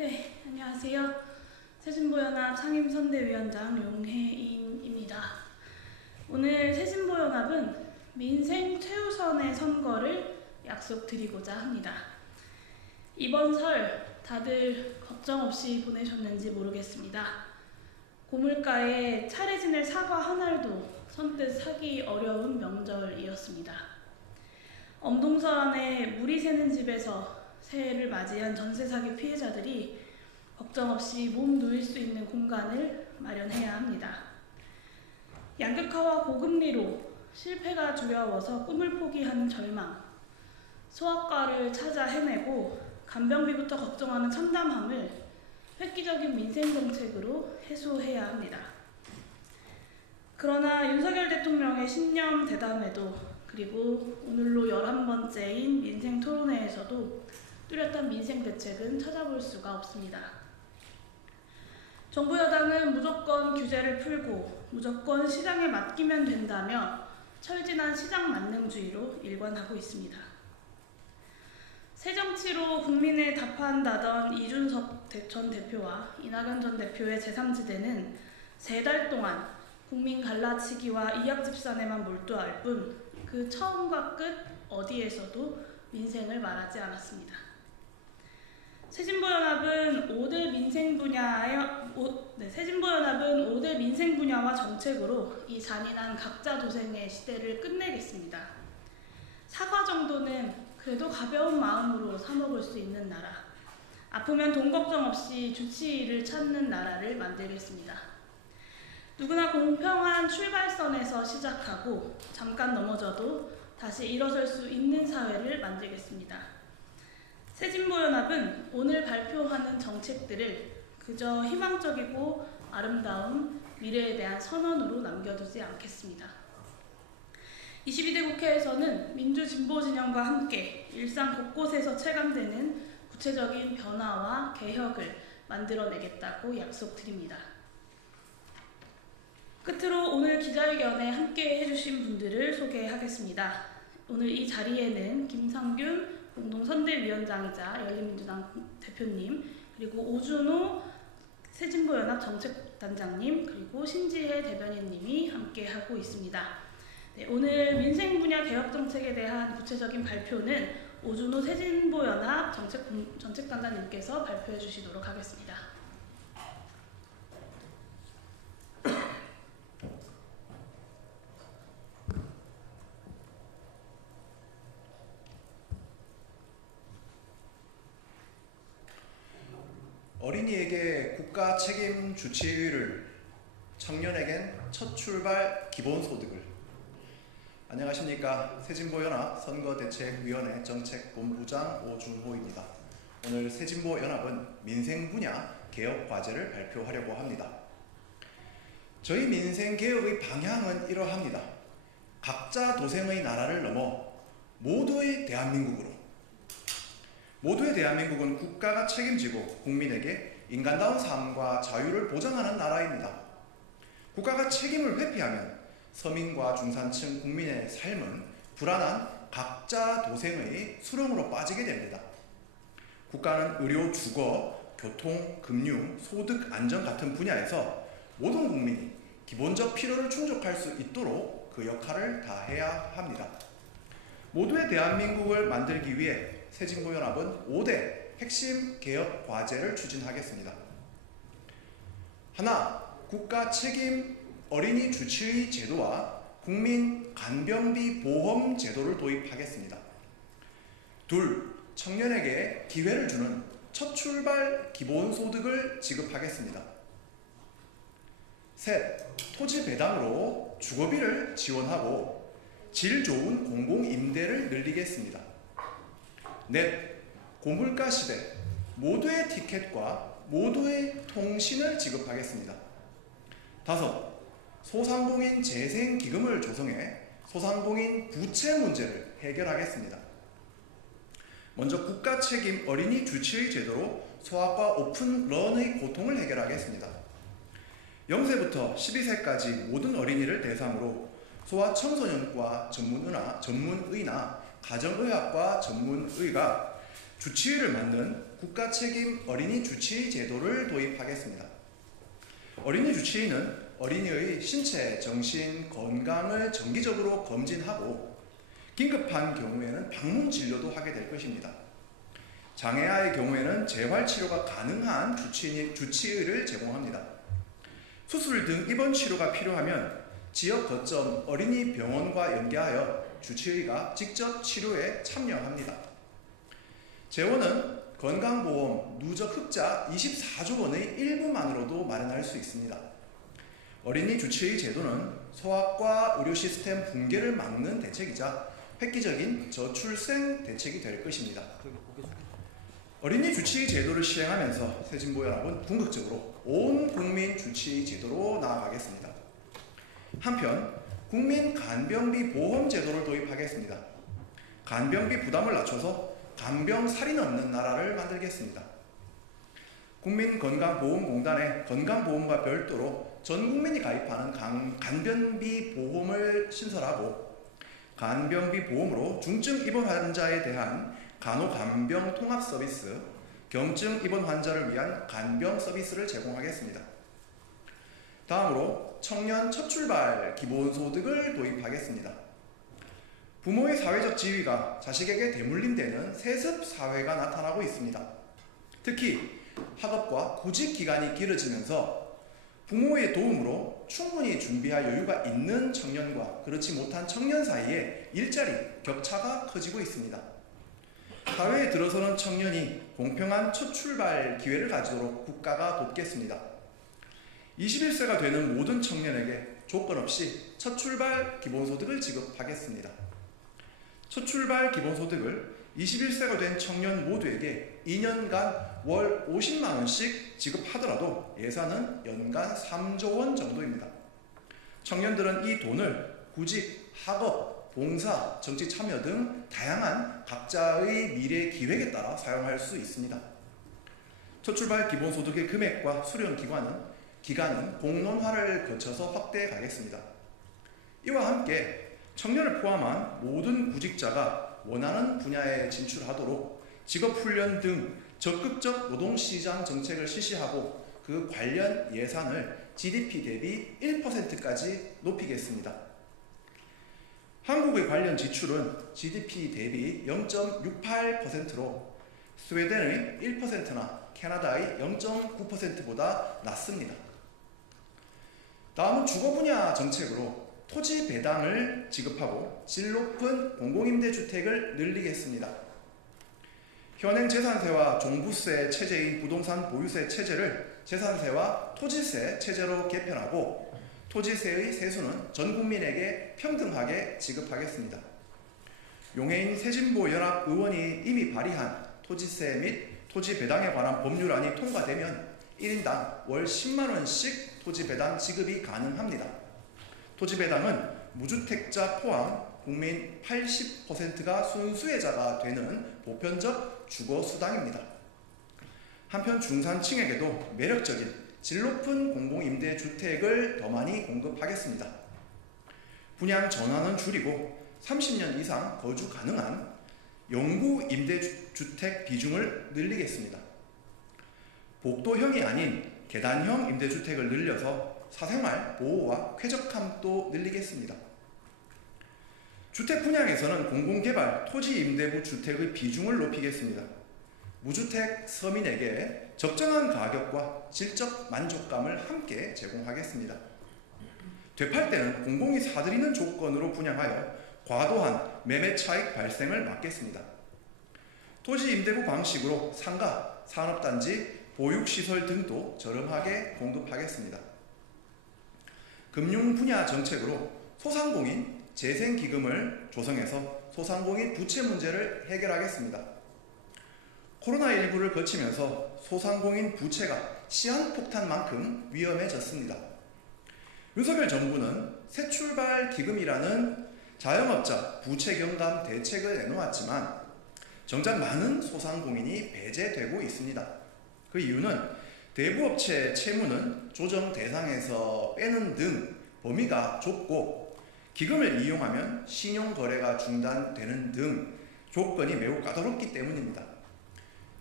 네, 안녕하세요. 새진보연합 상임선대위원장 용혜인입니다. 오늘 새진보연합은 민생 최우선의 선거를 약속드리고자 합니다. 이번 설 다들 걱정 없이 보내셨는지 모르겠습니다. 고물가에 차례 지낼 사과 한 알도 선뜻 사기 어려운 명절이었습니다. 엄동설안에 물이 새는 집에서 새해를 맞이한 전세 사기 피해자들이 걱정 없이 몸 누일 수 있는 공간을 마련해야 합니다. 양극화와 고금리로 실패가 두려워서 꿈을 포기하는 절망, 소아과를 찾아 헤매고 간병비부터 걱정하는 참담함을 획기적인 민생정책으로 해소해야 합니다. 그러나 윤석열 대통령의 신년 대담에도 그리고 오늘로 11번째인 민생토론회에서도 뚜렷한 민생대책은 찾아볼 수가 없습니다. 정부 여당은 무조건 규제를 풀고 무조건 시장에 맡기면 된다며 철진한 시장 만능주의로 일관하고 있습니다. 새정치로 국민을 답한다던 이준석 전 대표와 이낙연 전 대표의 제3지대는 3달 동안 국민 갈라치기와 이약집산에만 몰두할 뿐 그 처음과 끝 어디에서도 민생을 말하지 않았습니다. 새진보연합은 5대 민생 분야와 정책으로 이 잔인한 각자 도생의 시대를 끝내겠습니다. 사과 정도는 그래도 가벼운 마음으로 사 먹을 수 있는 나라, 아프면 돈 걱정 없이 주치의를 찾는 나라를 만들겠습니다. 누구나 공평한 출발선에서 시작하고 잠깐 넘어져도 다시 일어설 수 있는 사회를 만들겠습니다. 새진보연합은 오늘 발표하는 정책들을 그저 희망적이고 아름다운 미래에 대한 선언으로 남겨두지 않겠습니다. 22대 국회에서는 민주진보 진영과 함께 일상 곳곳에서 체감되는 구체적인 변화와 개혁을 만들어내겠다고 약속드립니다. 끝으로 오늘 기자회견에 함께 해주신 분들을 소개하겠습니다. 오늘 이 자리에는 김성균 공동선대위원장이자 열린민주당 대표님, 그리고 오준호 새진보연합 정책단장님, 그리고 신지혜 대변인님이 함께하고 있습니다. 네, 오늘 민생 분야 개혁 정책에 대한 구체적인 발표는 오준호 새진보연합 정책단장님께서 발표해 주시도록 하겠습니다. 어린이에게 국가 책임 주치의를, 청년에겐 첫 출발 기본소득을. 안녕하십니까. 새진보연합 선거대책위원회 정책본부장 오준호입니다. 오늘 새진보연합은 민생 분야 개혁 과제를 발표하려고 합니다. 저희 민생 개혁의 방향은 이러합니다. 각자 도생의 나라를 넘어 모두의 대한민국으로. 모두의 대한민국은 국가가 책임지고 국민에게 인간다운 삶과 자유를 보장하는 나라입니다. 국가가 책임을 회피하면 서민과 중산층 국민의 삶은 불안한 각자 도생의 수렁으로 빠지게 됩니다. 국가는 의료, 주거, 교통, 금융, 소득, 안전 같은 분야에서 모든 국민이 기본적 필요를 충족할 수 있도록 그 역할을 다해야 합니다. 모두의 대한민국을 만들기 위해 새진보연합은 5대 핵심 개혁 과제를 추진하겠습니다. 하나, 국가 책임 어린이 주치의 제도와 국민 간병비 보험 제도를 도입하겠습니다. 둘, 청년에게 기회를 주는 첫 출발 기본소득을 지급하겠습니다. 셋, 토지 배당으로 주거비를 지원하고 질 좋은 공공임대를 늘리겠습니다. 넷, 고물가 시대 모두의 티켓과 모두의 통신을 지급하겠습니다. 다섯, 소상공인 재생기금을 조성해 소상공인 부채 문제를 해결하겠습니다. 먼저 국가 책임 어린이 주치의 제도로 소아과 오픈런의 고통을 해결하겠습니다. 0세부터 12세까지 모든 어린이를 대상으로 소아청소년과 전문의나 가정의학과 전문의가 주치의를 맡는 국가 책임 어린이 주치의 제도를 도입하겠습니다. 어린이 주치의는 어린이의 신체, 정신, 건강을 정기적으로 검진하고 긴급한 경우에는 방문 진료도 하게 될 것입니다. 장애아의 경우에는 재활치료가 가능한 주치의를 제공합니다. 수술 등 입원 치료가 필요하면 지역 거점 어린이 병원과 연계하여 주치의가 직접 치료에 참여합니다. 재원은 건강보험 누적 흑자 24조 원의 일부만으로도 마련할 수 있습니다. 어린이 주치의 제도는 소아과 의료 시스템 붕괴를 막는 대책이자 획기적인 저출생 대책이 될 것입니다. 어린이 주치의 제도를 시행하면서 새진보연합은 궁극적으로 온 국민 주치의 제도로 나아가겠습니다. 한편 국민 간병비 보험 제도를 도입하겠습니다. 간병비 부담을 낮춰서 간병살인 없는 나라를 만들겠습니다. 국민건강보험공단에 건강보험과 별도로 전 국민이 가입하는 간병비 보험을 신설하고 간병비 보험으로 중증 입원 환자에 대한 간호간병 통합 서비스, 경증 입원 환자를 위한 간병 서비스를 제공하겠습니다. 다음으로 청년 첫 출발 기본소득을 도입하겠습니다. 부모의 사회적 지위가 자식에게 대물림되는 세습 사회가 나타나고 있습니다. 특히 학업과 구직 기간이 길어지면서 부모의 도움으로 충분히 준비할 여유가 있는 청년과 그렇지 못한 청년 사이에 일자리 격차가 커지고 있습니다. 사회에 들어서는 청년이 공평한 첫 출발 기회를 가지도록 국가가 돕겠습니다. 21세가 되는 모든 청년에게 조건 없이 첫 출발 기본소득을 지급하겠습니다. 첫 출발 기본소득을 21세가 된 청년 모두에게 2년간 월 50만 원씩 지급하더라도 예산은 연간 3조 원 정도입니다. 청년들은 이 돈을 구직, 학업, 봉사, 정치 참여 등 다양한 각자의 미래 기획에 따라 사용할 수 있습니다. 첫 출발 기본소득의 금액과 수령 기간은 공론화를 거쳐서 확대해 가겠습니다. 이와 함께 청년을 포함한 모든 구직자가 원하는 분야에 진출하도록 직업훈련 등 적극적 노동시장 정책을 실시하고 그 관련 예산을 GDP 대비 1%까지 높이겠습니다. 한국의 관련 지출은 GDP 대비 0.68%로 스웨덴의 1%나 캐나다의 0.9%보다 낮습니다. 다음은 주거 분야 정책으로 토지 배당을 지급하고 질 높은 공공임대주택을 늘리겠습니다. 현행 재산세와 종부세 체제인 부동산 보유세 체제를 재산세와 토지세 체제로 개편하고 토지세의 세수는 전 국민에게 평등하게 지급하겠습니다. 용해인 새진보연합 의원이 이미 발의한 토지세 및 토지 배당에 관한 법률안이 통과되면 1인당 월 10만 원씩 토지 배당 지급이 가능합니다. 토지 배당은 무주택자 포함 국민 80%가 순수혜자가 되는 보편적 주거수당입니다. 한편 중산층에게도 매력적인 질 높은 공공임대주택을 더 많이 공급하겠습니다. 분양 전환은 줄이고 30년 이상 거주 가능한 영구 임대주택 비중을 늘리겠습니다. 복도형이 아닌 계단형 임대주택을 늘려서 사생활 보호와 쾌적함도 늘리겠습니다. 주택 분양에서는 공공개발 토지임대부 주택의 비중을 높이겠습니다. 무주택 서민에게 적정한 가격과 질적 만족감을 함께 제공하겠습니다. 되팔 때는 공공이 사들이는 조건으로 분양하여 과도한 매매 차익 발생을 막겠습니다. 토지 임대부 방식으로 상가, 산업단지, 보육시설 등도 저렴하게 공급하겠습니다. 금융 분야 정책으로 소상공인 재생기금을 조성해서 소상공인 부채 문제를 해결하겠습니다. 코로나19를 거치면서 소상공인 부채가 시한폭탄만큼 위험해졌습니다. 윤석열 정부는 새출발 기금이라는 자영업자 부채 경감 대책을 내놓았지만 정작 많은 소상공인이 배제되고 있습니다. 그 이유는 대부업체 채무는 조정 대상에서 빼는 등 범위가 좁고 기금을 이용하면 신용거래가 중단되는 등 조건이 매우 까다롭기 때문입니다.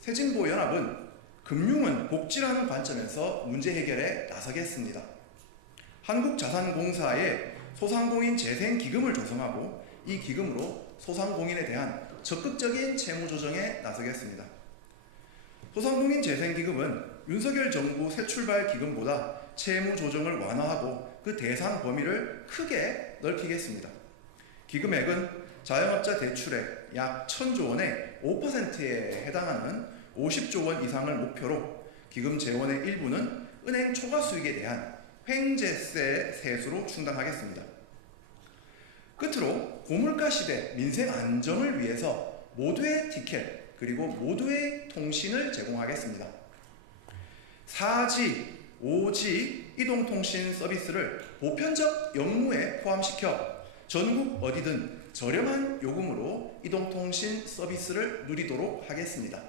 새진보연합은 금융은 복지라는 관점에서 문제 해결에 나서겠습니다. 한국자산공사에 소상공인 재생기금을 조성하고 이 기금으로 소상공인에 대한 적극적인 채무조정에 나서겠습니다. 소상공인 재생기금은 윤석열 정부 새출발 기금보다 채무조정을 완화하고 그 대상 범위를 크게 넓히겠습니다. 기금액은 자영업자 대출액 약 1,000조 원의 5%에 해당하는 50조 원 이상을 목표로 기금 재원의 일부는 은행 초과 수익에 대한 횡재세 세수로 충당하겠습니다. 끝으로 고물가 시대 민생 안정을 위해서 모두의 티켓 그리고 모두의 통신을 제공하겠습니다. 4G, 5G 이동통신 서비스를 보편적 역무에 포함시켜 전국 어디든 저렴한 요금으로 이동통신 서비스를 누리도록 하겠습니다.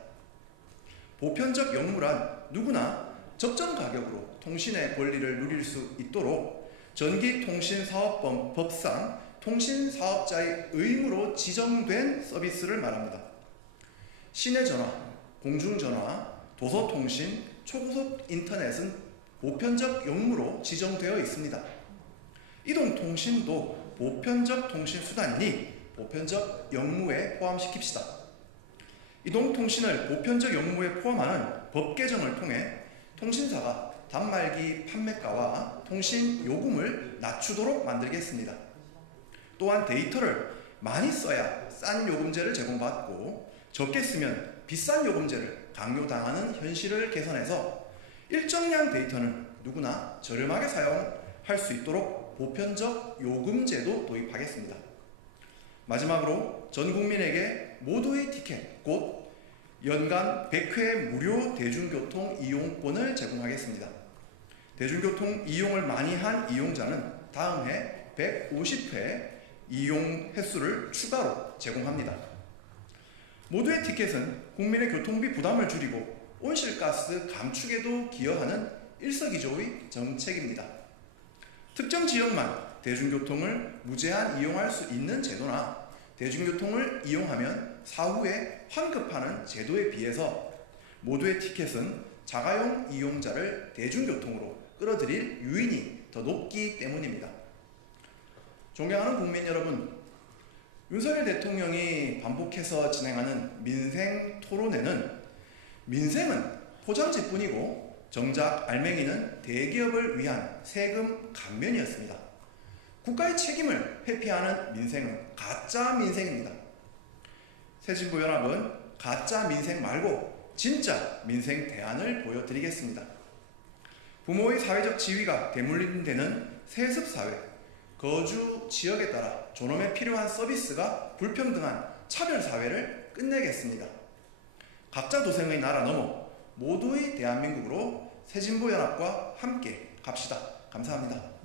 보편적 역무란 누구나 적정 가격으로 통신의 권리를 누릴 수 있도록 전기통신사업법상 통신사업자의 의무로 지정된 서비스를 말합니다. 시내전화, 공중전화, 도서통신, 초고속 인터넷은 보편적 역무로 지정되어 있습니다. 이동통신도 보편적 통신수단이니 보편적 역무에 포함시킵시다. 이동통신을 보편적 역무에 포함하는 법 개정을 통해 통신사가 단말기 판매가와 통신 요금을 낮추도록 만들겠습니다. 또한 데이터를 많이 써야 싼 요금제를 제공받고 적게 쓰면 비싼 요금제를 강요당하는 현실을 개선해서 일정량 데이터는 누구나 저렴하게 사용할 수 있도록 보편적 요금제도 도입하겠습니다. 마지막으로 전 국민에게 모두의 티켓, 곧 연간 100회 무료 대중교통 이용권을 제공하겠습니다. 대중교통 이용을 많이 한 이용자는 다음 해 150회 이용 횟수를 추가로 제공합니다. 모두의 티켓은 국민의 교통비 부담을 줄이고 온실가스 감축에도 기여하는 일석이조의 정책입니다. 특정 지역만 대중교통을 무제한 이용할 수 있는 제도나 대중교통을 이용하면 사후에 환급하는 제도에 비해서 모두의 티켓은 자가용 이용자를 대중교통으로 끌어들일 유인이 더 높기 때문입니다. 존경하는 국민 여러분, 윤석열 대통령이 반복해서 진행하는 민생 토론회는 민생은 포장지뿐이고 정작 알맹이는 대기업을 위한 세금 감면이었습니다. 국가의 책임을 회피하는 민생은 가짜 민생입니다. 새진보연합은 가짜 민생 말고 진짜 민생 대안을 보여드리겠습니다. 부모의 사회적 지위가 대물림 되는 세습사회, 거주 지역에 따라 존엄에 필요한 서비스가 불평등한 차별사회를 끝내겠습니다. 각자 도생의 나라 넘어 모두의 대한민국으로 새진보연합과 함께 갑시다. 감사합니다.